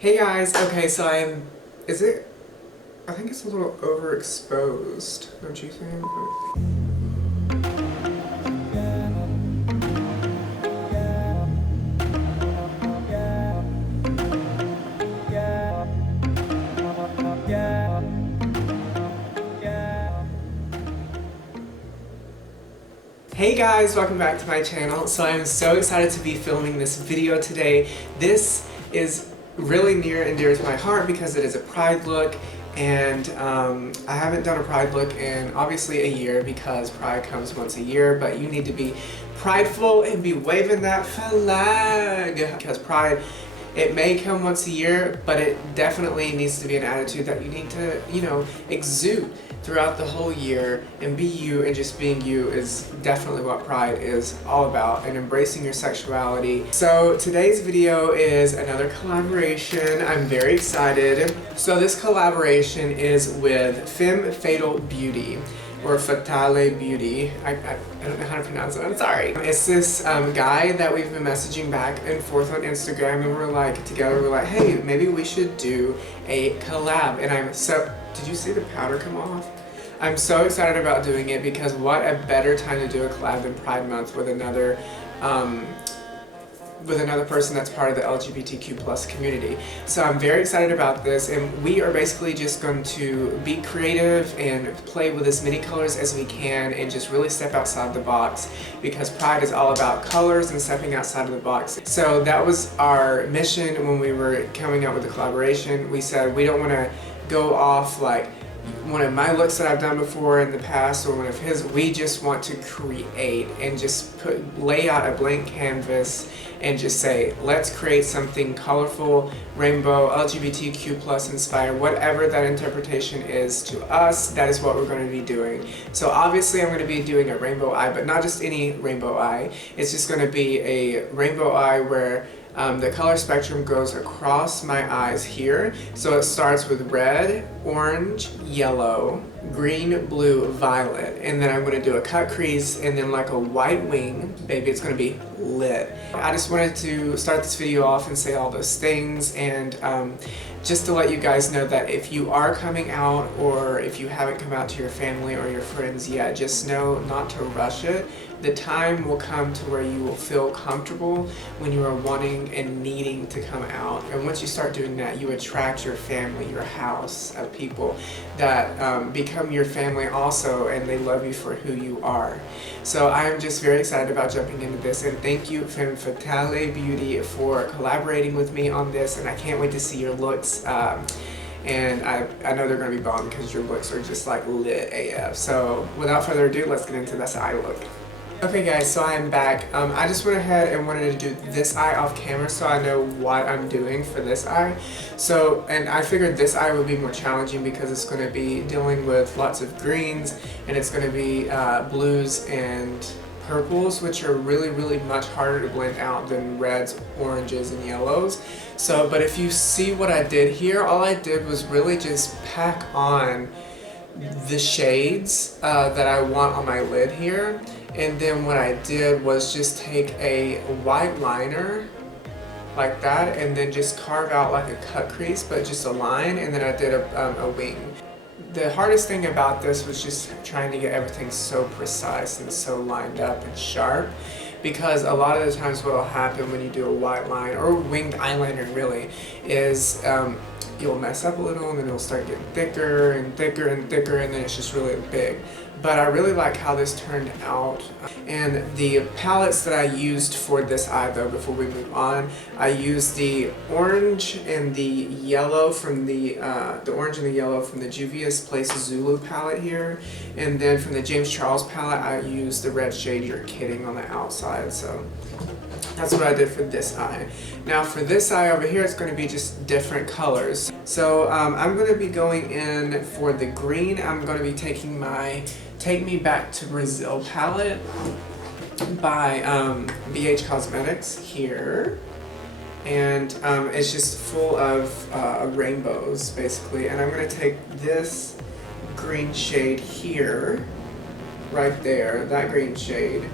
Hey guys, okay, so I think it's a little overexposed, don't you think? Hey guys, welcome back to my channel. So I'm so excited to be filming this video today. This is really near and dear to my heart because it is a Pride look, and I haven't done a Pride look in obviously a year because Pride comes once a year, but you need to be prideful and be waving that flag because Pride, it may come once a year, but it definitely needs to be an attitude that you need to, exude throughout the whole year, and be you, and just being you is definitely what Pride is all about, and embracing your sexuality. So today's video is another collaboration. I'm very excited. So this collaboration is with Femme Fatale Beauty, or Fatale Beauty. I don't know how to pronounce it, I'm sorry. It's this guy that we've been messaging back and forth on Instagram, and we're like, hey, maybe we should do a collab. And did you see the powder come off? I'm so excited about doing it because what a better time to do a collab than Pride Month with another person that's part of the LGBTQ plus community. So I'm very excited about this, and we are basically just going to be creative and play with as many colors as we can and just really step outside the box, because Pride is all about colors and stepping outside of the box. So that was our mission when we were coming up with the collaboration. We said we don't want to go off like one of my looks that I've done before in the past or one of his. We just want to create and just lay out a blank canvas and just say, let's create something colorful, rainbow, LGBTQ plus inspired, whatever that interpretation is to us, that is what we're going to be doing. So obviously I'm going to be doing a rainbow eye, but not just any rainbow eye. It's just going to be a rainbow eye where the color spectrum goes across my eyes here. So it starts with red, orange, yellow, green, blue, violet, and then I'm going to do a cut crease and then like a white wing. Baby, it's going to be lit. I just wanted to start this video off and say all those things, and just to let you guys know that if you are coming out, or if you haven't come out to your family or your friends yet, just know not to rush it. The time will come to where you will feel comfortable when you are wanting and needing to come out. And once you start doing that, you attract your family, your house of people that become your family also, and they love you for who you are. So I'm just very excited about jumping into this, and thank you Femme Fatale Beauty for collaborating with me on this, and I can't wait to see your looks. And I know they're going to be bomb because your looks are just like lit AF. So without further ado, let's get into this eye look. Okay guys, so I'm back. I just went ahead and wanted to do this eye off camera so I know what I'm doing for this eye. So, and I figured this eye would be more challenging because it's going to be dealing with lots of greens, and it's going to be blues and purples, which are really, really much harder to blend out than reds, oranges, and yellows. So, but if you see what I did here, all I did was really just pack on the shades that I want on my lid here. And then what I did was just take a white liner like that and then just carve out like a cut crease, but just a line, and then I did a wing. The hardest thing about this was just trying to get everything so precise and so lined up and sharp, because a lot of the times what will happen when you do a white line or winged eyeliner really is you'll mess up a little, and then it'll start getting thicker and thicker and thicker, and then it's just really big. But I really like how this turned out. And the palettes that I used for this eye though, before we move on, I used the orange and the yellow from the Juvia's Place Zulu palette here. And then from the James Charles palette, I used the red shade You're Kidding on the outside. So that's what I did for this eye. Now for this eye over here, it's going to be just different colors. So I'm going to be going in for the green. I'm going to be taking my Take Me Back to Brazil palette by BH Cosmetics here. And it's just full of rainbows basically. And I'm going to take this green shade here, right there, that green shade,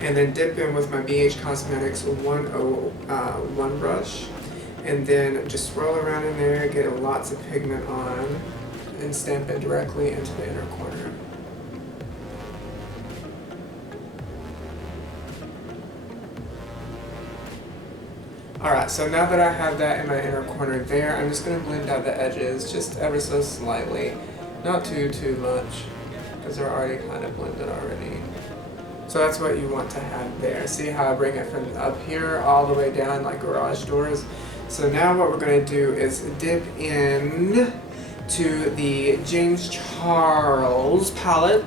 and then dip in with my BH Cosmetics 101 brush and then just swirl around in there, get lots of pigment on, and stamp it directly into the inner corner. Alright, so now that I have that in my inner corner there, I'm just going to blend out the edges just ever so slightly. Not too much, because they're already kind of blended already. So that's what you want to have there. See how I bring it from up here all the way down like garage doors? So now what we're going to do is dip in to the James Charles palette.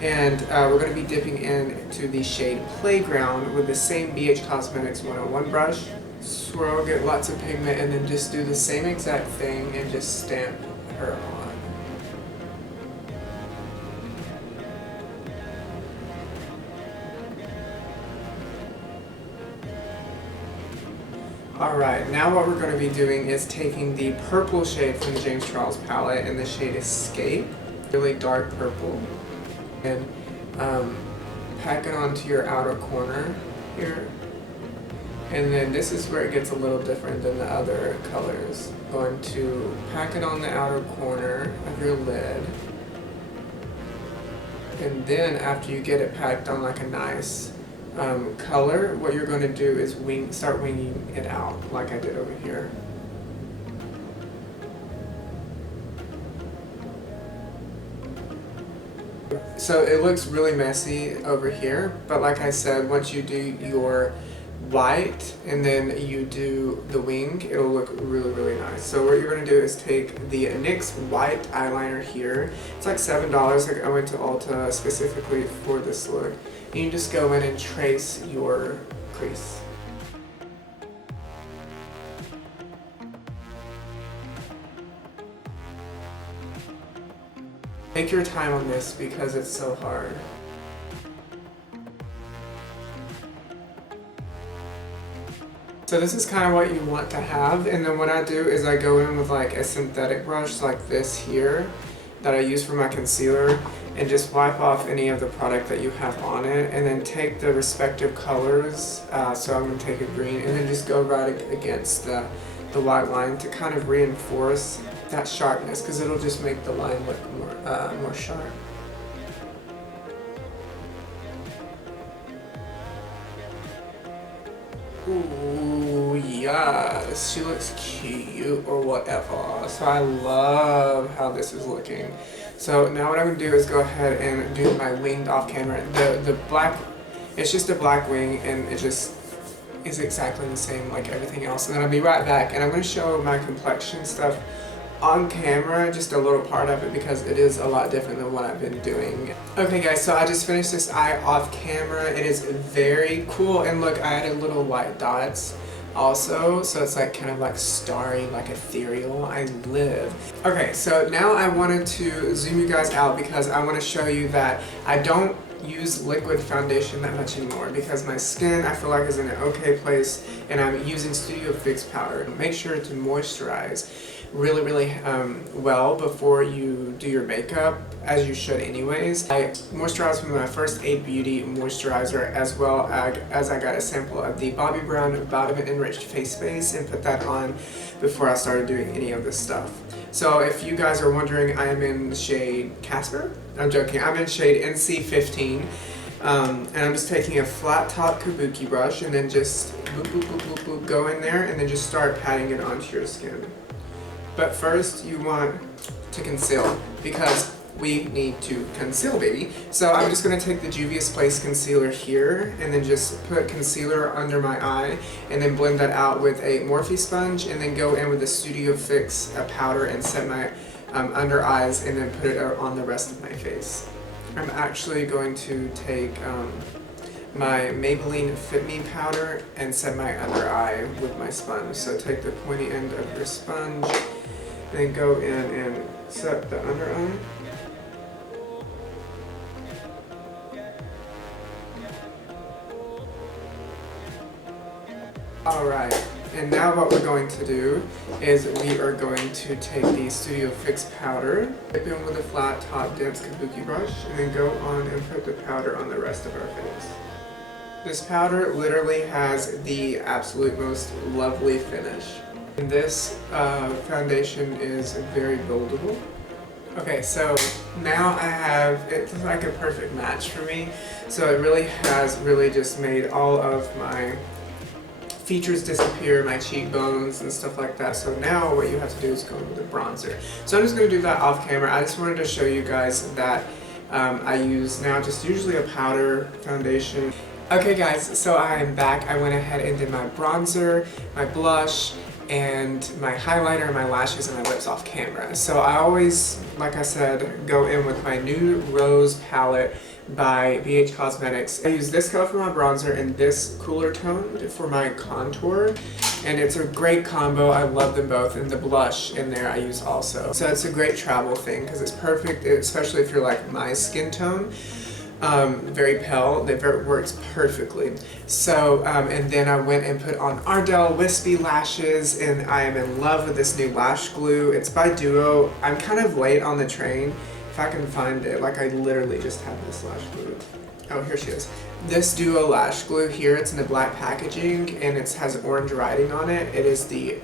And we're going to be dipping into the shade Playground with the same BH Cosmetics 101 brush. Swirl, get lots of pigment, and then just do the same exact thing and just stamp her on. Alright, now what we're going to be doing is taking the purple shade from the James Charles palette in the shade Escape, really dark purple, and pack it onto your outer corner here. And then this is where it gets a little different than the other colors. Going to pack it on the outer corner of your lid. And then after you get it packed on like a nice color, what you're going to do is start winging it out like I did over here. So it looks really messy over here, but like I said, once you do your white and then you do the wing, it'll look really nice. So what you're going to do is take the NYX white eyeliner here. It's like $7. I went to Ulta specifically for this look. And you just go in and trace your crease. Take your time on this because it's so hard. So this is kind of what you want to have, and then what I do is I go in with like a synthetic brush like this here that I use for my concealer and just wipe off any of the product that you have on it, and then take the respective colors, so I'm going to take a green, and then just go right against the white line to kind of reinforce that sharpness, because it'll just make the line look more sharp. Ooh, yes, she looks cute or whatever. So I love how this is looking. So now what I'm gonna do is go ahead and do my winged off camera. The black, it's just a black wing, and it just is exactly the same like everything else. And then I'll be right back, and I'm gonna show my complexion stuff on camera, just a little part of it, because it is a lot different than what I've been doing. Okay guys, so I just finished this eye off camera. It is very cool, and look, I added little white dots also, so it's like kind of like starry, like ethereal. I live. Okay, so now I wanted to zoom you guys out because I want to show you that I don't use liquid foundation that much anymore because my skin, I feel like, is in an okay place, and I'm using Studio Fix powder. Make sure to moisturize really well before you do your makeup, as you should anyways. I moisturized with my first Aid Beauty moisturizer, as well as I got a sample of the Bobbi Brown Vitamin Enriched Face Base and put that on before I started doing any of this stuff. So if you guys are wondering, I am in the shade Casper. I'm joking, I'm in shade NC15. And I'm just taking a flat top kabuki brush and then just boop, go in there and then just start patting it onto your skin. But first you want to conceal, because we need to conceal, baby. So I'm just going to take the Juvia's Place concealer here and then just put concealer under my eye and then blend that out with a Morphe sponge, and then go in with the Studio Fix powder and set my under eyes and then put it on the rest of my face. I'm actually going to take my Maybelline Fit Me powder and set my under eye with my sponge. So take the pointy end of your sponge and then go in and set the under eye. Alright, and now what we're going to do is we are going to take the Studio Fix powder, dip in with a flat top dense kabuki brush, and then go on and put the powder on the rest of our face. This powder literally has the absolute most lovely finish. And this foundation is very buildable. Okay, so now I have, it's like a perfect match for me. So it really has just made all of my features disappear, my cheekbones and stuff like that. So now what you have to do is go in with a bronzer. So I'm just going to do that off camera. I just wanted to show you guys that I use now just usually a powder foundation. Okay guys, so I am back. I went ahead and did my bronzer, my blush, and my highlighter and my lashes and my lips off camera. So I always, like I said, go in with my Nude Rose palette by BH Cosmetics. I use this color for my bronzer and this cooler tone for my contour. And it's a great combo. I love them both. And the blush in there I use also. So it's a great travel thing because it's perfect, especially if you're like my skin tone. Very pale, that works perfectly. So, and then I went and put on Ardell Wispy Lashes, and I am in love with this new lash glue. It's by Duo. I'm kind of late on the train, if I can find it. Like, I literally just have this lash glue. Oh, here she is. This Duo lash glue here, it's in the black packaging, and it has orange writing on it. It is the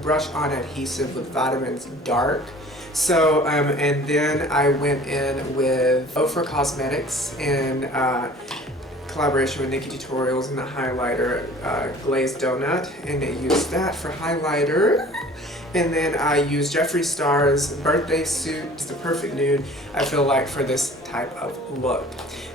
brush-on adhesive with Vitamins Dark. So, and then I went in with Ofra Cosmetics in collaboration with Nikki Tutorials and the highlighter Glazed Donut, and I used that for highlighter. And then I used Jeffree Star's Birthday Suit. It's the perfect nude, I feel like, for this type of look.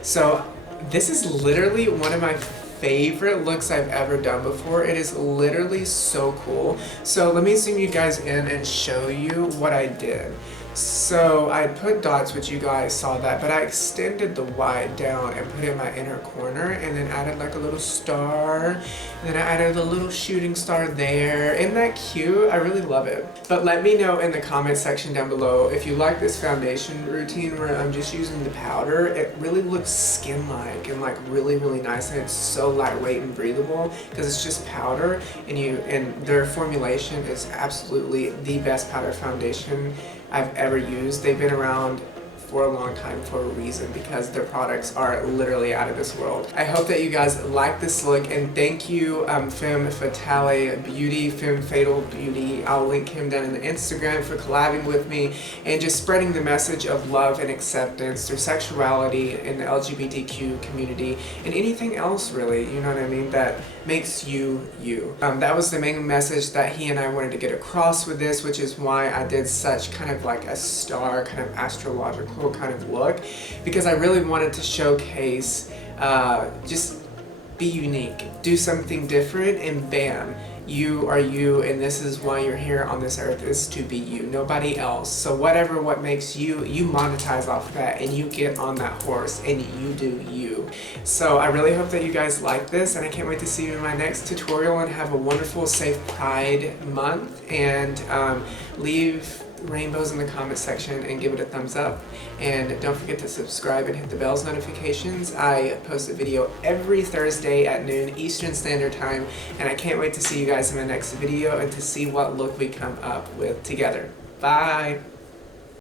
So this is literally one of my favorite looks I've ever done before. It is literally so cool. So let me zoom you guys in and show you what I did. So I put dots, which you guys saw that, but I extended the white down and put it in my inner corner, and then added like a little star, and then I added a little shooting star there. Isn't that cute? I really love it. But let me know in the comment section down below if you like this foundation routine where I'm just using the powder. It really looks skin-like and like really, really nice, and it's so lightweight and breathable because it's just powder, and their formulation is absolutely the best powder foundation I've ever used. They've been around for a long time for a reason because their products are literally out of this world. I hope that you guys like this look, and thank you Femme Fatale Beauty, Femme Fatal Beauty. I'll link him down in the Instagram for collabing with me and just spreading the message of love and acceptance through sexuality in the LGBTQ community and anything else really, you know what I mean, that makes you you. That was the main message that he and I wanted to get across with this, which is why I did such kind of like a star kind of astrological kind of look, because I really wanted to showcase just be unique, do something different, and bam, you are you, and this is why you're here on this earth, is to be you, nobody else. So what makes you, you monetize off that, and you get on that horse and you do you. So I really hope that you guys like this, and I can't wait to see you in my next tutorial, and have a wonderful, safe Pride month, and leave rainbows in the comment section and give it a thumbs up, and don't forget to subscribe and hit the bell's notifications. I post a video every Thursday at noon Eastern Standard Time, and I can't wait to see you guys in my next video and to see what look we come up with together. Bye!